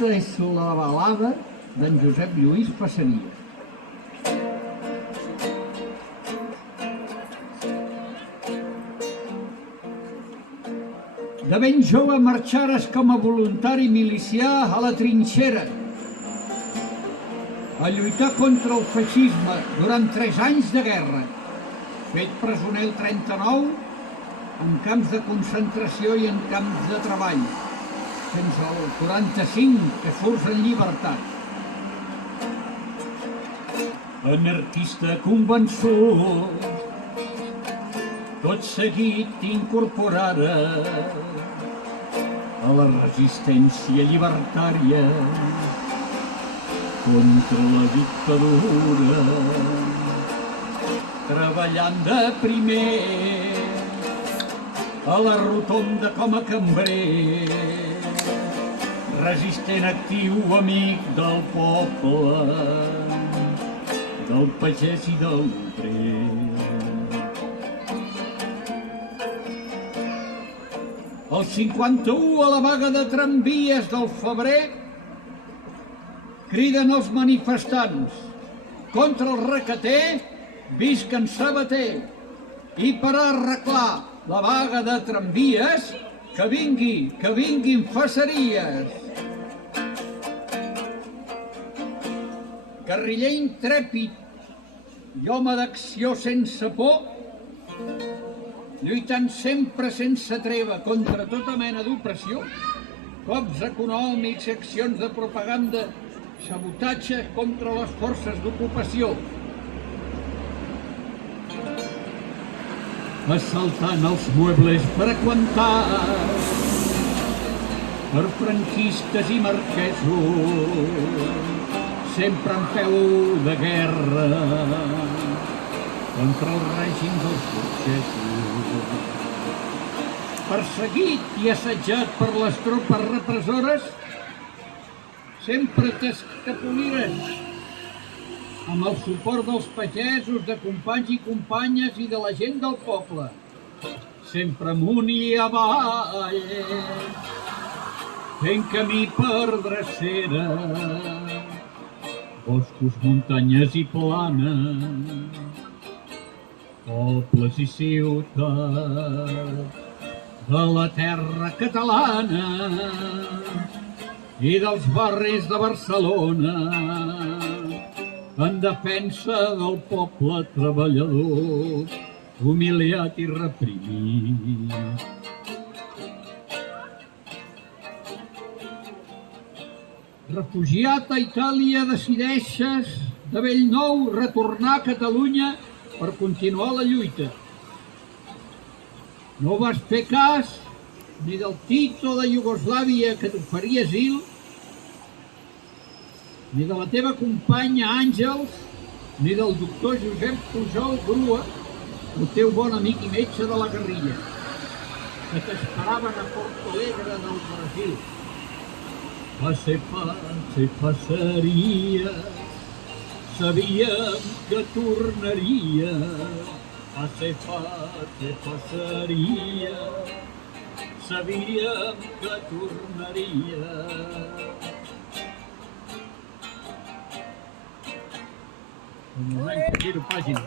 Aquesta és la balada d'en Josep Lluís Passeria. De ben jove marxares com a voluntari milicià a la trinxera, a lluitar contra el feixisme durant 3 anys de guerra, fet presoner el 39, en camps de concentració i en camps de treball, fins al 45, que surts en llibertat. Anarquista convençut, tot seguit t'incorporara a la resistència llibertària contra la dictadura, treballant de primer a la rotonda com a cambrer, resistent actiu, amic del poble, del pagès i del obrer. El 51, a la vaga de tramvies del febrer, criden els manifestants contra el requeter, visca en Sabater, i per arreglar la vaga de tramvies, que vinguin faceries. Guerriller intrèpid i home d'acció sense por, lluitant sempre sense treva contra tota mena d'opressió, cops econòmics, accions de propaganda, sabotatge contra les forces d'ocupació. Assaltant els muebles freqüentats per franquistes i marquesos, sempre en peu de guerra contra el règim dels burgesos. Perseguit i assetjat per les tropes repressores, sempre t'escapolires amb el suport dels pagesos, de companys i companyes i de la gent del poble, sempre amunt i avall, fent camí per drecera, boscos, muntanyes i planes, pobles i ciutats de la terra catalana i dels barris de Barcelona, en defensa del poble treballador, humiliat i reprimit. Refugiat a Itàlia, decideixes de bell nou retornar a Catalunya per continuar la lluita. No vas fer cas ni del Tito de Iugoslàvia que t'oferia asil, ni de la teva companya Àngels, ni del doctor Josep Pujol Grua, el teu bon amic i metge de la guerrilla, que t'esperaven a Porto Alegre del Brasil. Passaria, sabíem que tornaria. Passaria, sabíem que tornaria. Un moment, giro pàgina.